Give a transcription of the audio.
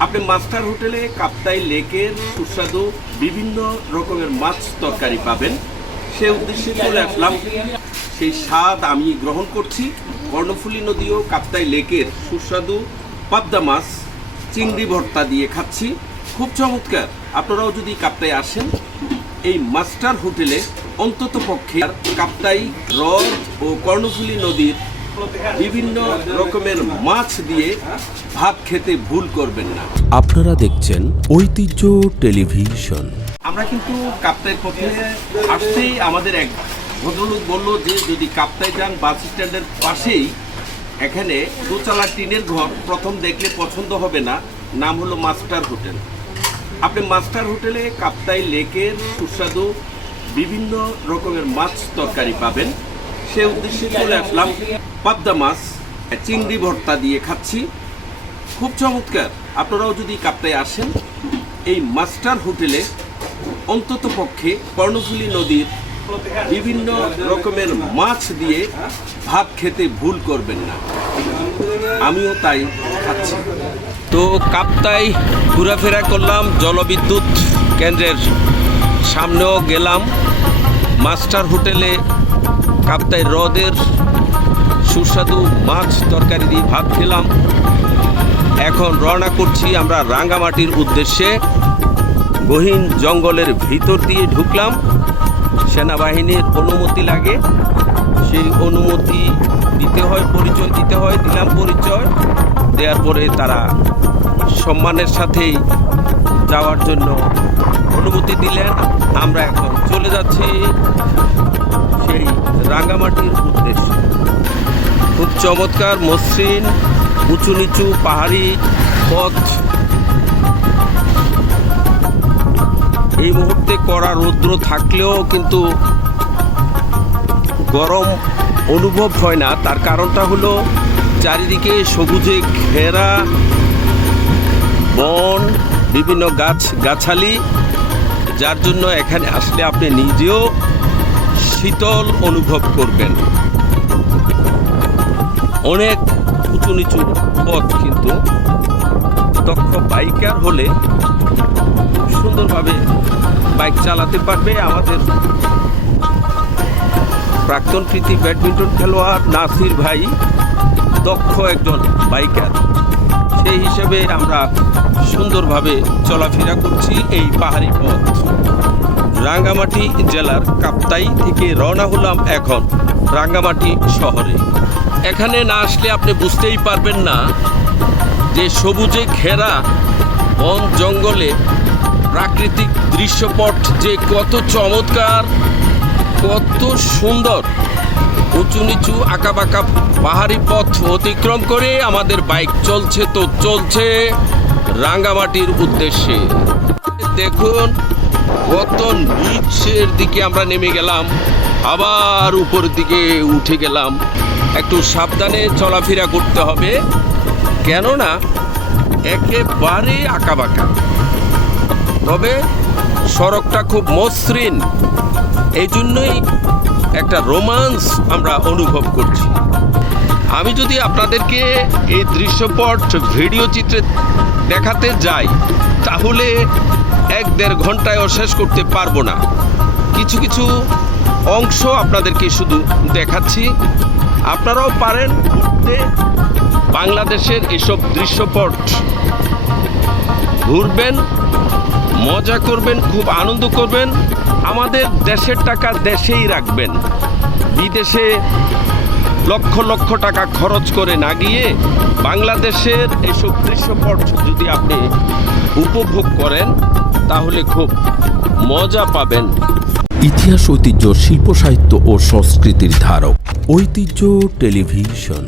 আপনি মাস্টার হোটেলে, কাপ্তাই লেকের সুস্বাদু বিভিন্ন রকমের মাছ তরকারি পাবেন। সে উদ্দেশ্যে চলে আসলাম। সেই স্বাদ আমি গ্রহণ করছি। কর্ণফুলী নদী ও কাপ্তাই লেকের সুস্বাদু পাবদা মাছ, চিংড়ি ভর্তা দিয়ে খাচ্ছি। খুব চমৎকার। আপনারাও যদি কাপ্তাই আসেন, এই মাস্টার হোটেলে অন্তত পক্ষে কাপ্তাই হ্রদ ও কর্ণফুলী নদীর বিভিন্ন রকমের মাছ দিয়ে ভাত খেতে ভুল করবেন না। আপনারা দেখছেন ঐতিহ্য টেলিভিশন। আমরা কিন্তু কাপ্তাই পথে আসতেই আমাদের এক ভদ্রলোক বলল যে যদি কাপ্তাই যান বাস স্ট্যান্ডের পাশেই এখানে দোতলা টিনের ঘর প্রথম দেখলে পছন্দ হবে না। নাম হলো মাস্টার হোটেল। আপনি মাস্টার হোটেলে কাপ্তাই লেকের সুস্বাদু বিভিন্ন রকমের মাছ তরকারি পাবেন। সে উদ্দেশ্যে চলে আসলাম পাবদা মাছ চিংড়ি ভর্তা দিয়ে খাচ্ছি। খুব চমৎকার। আপনারাও যদি কাপ্তায় আসেন, এই মাস্টার হোটেলে অন্তত পক্ষে কর্ণফুলী নদীর বিভিন্ন রকমের মাছ দিয়ে ভাত খেতে ভুল করবেন না। আমিও তাই খাচ্ছি। তো কাপ্তাই ঘোরাফেরা করলাম, জলবিদ্যুৎ কেন্দ্রের সামনেও গেলাম। মাস্টার হোটেলে কাপ্তাই হ্রদের সুস্বাদু মাছ তরকারি দিয়ে ভাত খেলাম। এখন রওনা করছি আমরা রাঙ্গামাটির উদ্দেশ্যে। গহীন জঙ্গলের ভিতর দিয়ে ঢুকলাম। সেনাবাহিনীর অনুমতি লাগে। সেই অনুমতি দিতে হয়, পরিচয় দিতে হয়, দিলাম পরিচয়। দেওয়ার পরে তারা সম্মানের সাথেই যাওয়ার জন্য অনুমতি দিলেন। আমরা এখন চলে যাচ্ছি সেই রাঙ্গামাটির উদ্দেশ্যে। খুব চমৎকার মসৃণ, উঁচু নিচু পাহাড়ি পথ। এই মুহূর্তে কড়া রৌদ্র থাকলেও কিন্তু গরম অনুভব হয় না। তার কারণটা হলো চারিদিকে সবুজে ঘেরা বন, বিভিন্ন গাছ, গাছালি যার জন্য এখানে আসলে আপনি নিজেও শীতল অনুভব করবেন। অনেক উঁচু নিচু পথ কিন্তু দক্ষ বাইকার হলে সুন্দরভাবে বাইক চালাতে পারবে আমাদের প্রাক্তন কৃতি ব্যাডমিন্টন খেলোয়াড় নাসির ভাই, দক্ষ একজন বাইকার। সেই হিসেবে আমরা সুন্দরভাবে চলাফেরা করছি এই পাহাড়ি পথ। রাঙ্গামাটি জেলার কাপ্তাই থেকে রওনা হলাম এখন রাঙ্গামাটি শহরে। এখানে না আসলে আপনি বুঝতেই পারবেন না যে সবুজে ঘেরা বন জঙ্গলে প্রাকৃতিক দৃশ্যপট যে কত চমৎকার, কত সুন্দর। উঁচু নিচু আঁকাবাঁকা পাহাড়ি পথ অতিক্রম করে আমাদের বাইক চলছে তো চলছে রাঙ্গামাটির উদ্দেশ্যে। দেখুন কত নিচের দিকে আমরা নেমে গেলাম, আবার উপরের দিকে উঠে গেলাম। একটু সাবধানে চলাফেরা করতে হবে, কেননা একেবারে আঁকাবাঁকা। তবে সড়কটা খুব মসৃণ এই জন্যই একটা রোমান্স আমরা অনুভব করছি। আমি যদি আপনাদেরকে এই দৃশ্যপট ভিডিও চিত্রে দেখাতে যাই, তাহলে এক দেড় ঘন্টায়ও শেষ করতে পারব না। কিছু কিছু অংশ আপনাদেরকে শুধু দেখাচ্ছি। আপনারাও পারেন ঘুরতে বাংলাদেশের এসব দৃশ্যপট ঘুরবেন, মজা করবেন, খুব আনন্দ করবেন। আমাদের দেশের টাকা দেশেই রাখবেন। বিদেশে লক্ষ লক্ষ টাকা খরচ করে না গিয়ে বাংলাদেশের এসব দৃশ্যপট যদি আপনি উপভোগ করেন, তাহলে খুব মজা পাবেন। ইতিহাস, ঐতিহ্য, শিল্প সাহিত্য ও সংস্কৃতির ধারক। ঐতিহ্য টেলিভিশন।